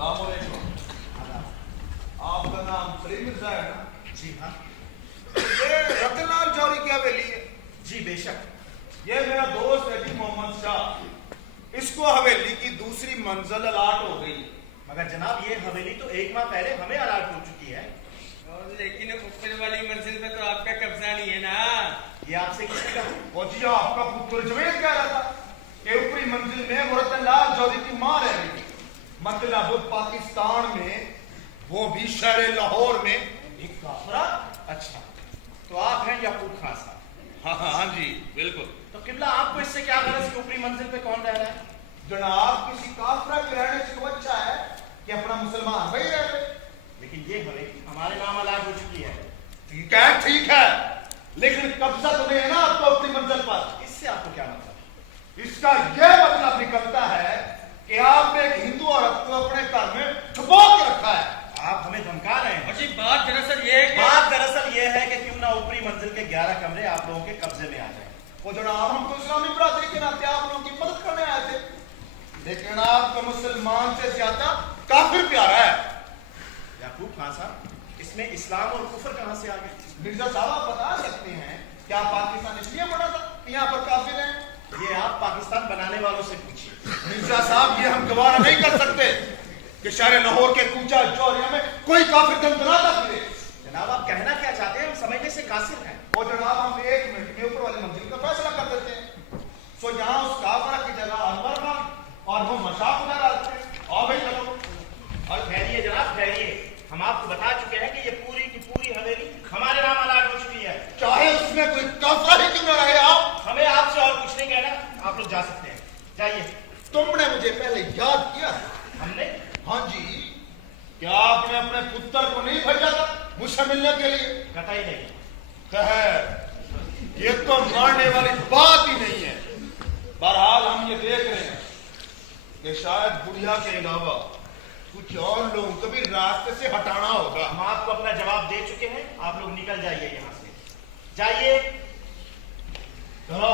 अस्सलाम वालेकुम। आपका नाम सलीम मिर्जा है ना? जी हाँ। ये रतनलाल जौहरी की हवेली है? जी बेशक। ये मेरा दोस्त है जी मोहम्मद शाह। इसको हवेली की दूसरी मंजिल अलाट हो गई। मगर जनाब ये हवेली तो 1 माह पहले हमें अलाट हो चुकी है। लेकिन ऊपर वाली मंजिल पे तो आपका कब्जा नहीं है ना। ये आपसे किसने कहा? वो जी आपका पुत्र जवेद कह रहा था कि ऊपरी मंजिल में वो रतनलाल जौहरी की माँ रह रही थी। मतलब पाकिस्तान में, वो भी शहर लाहौर में। एक काफरा? अच्छा, तो आप हैं याकूब खान साहब? हाँ जी बिल्कुल। तो किबला आपको इससे क्या गरज कि ऊपरी मंजिल पे कौन रह रहा है? जनाब किसी काफरा के रहने से तो अच्छा है कि अपना मुसलमान वही रह रहे। लेकिन ये हवेली हमारे नाम अलाट हो चुकी है। ठीक है, लेकिन कब्जा तो नहीं है ना आपको अपनी मंजिल पर। इससे आपको क्या मतलब? इसका यह मतलब निकलता है कि आपने एक हिंदू औरत को अपने घर में छुपा के रखा है। आप हमें धमका रहे हैं। जी बात दरअसल ये है कि बात दरअसल ये है कि क्यों ना ऊपरी मंजिल के 11 कमरे आप लोगों के कब्जे में आ जाए। वो जनाब हम तो इस्लामी बरादरी के नाते आप लोगों की मदद करने आए थे, लेकिन आपको मुसलमान से ज्यादा काफिर प्यारा है। याकूब खान साहब, इसमें इस्लाम और कुफर कहां से आ गए? मिर्जा साहब आप बता सकते हैं क्या पाकिस्तान इसलिए बना था कि यहाँ पर काफिर हैं? ये आप पाकिस्तान बनाने वालों से पूछिए। मिर्जा साहब ये हम गवारा नहीं कर सकते कि शहर लाहौर के कूचा जौहरिया में कोई काफिर दंदनाता फिरे। जनाब आप कहना क्या चाहते हैं? हम समझने से कासिर हैं। वो जनाब हम 1 मिनट में ऊपर वाली मंजिल का फैसला कर देते हैं। सो यहाँ उस काफरा की जगह अनवर खान और वो मशाक उधर आते हैं। आओ भाई चलो। और ठहरिए जनाब ठहरिए, हम आपको बता चुके हैं कि ये पूरी की पूरी हवेली हमारे नाम अलाट हो चुकी है। चाहे उसमें कोई काफरा ही क्यों न रहे। आप हमें आपसे और कुछ नहीं कहना, आप लोग जा सकते हैं, जाइए। तुमने मुझे पहले याद किया? हमने? हाँ जी। क्या आपने अपने पुत्र को नहीं भेजा था मुझसे मिलने के लिए? कतई नहीं। खैर ये तो मारने वाली बात ही नहीं है। बहरहाल हम ये देख रहे हैं कि शायद बुढ़िया के अलावा कुछ और लोगों को भी रास्ते से हटाना होगा। हम आपको अपना जवाब दे चुके हैं, आप लोग निकल जाइए यहाँ से, जाइए। चलो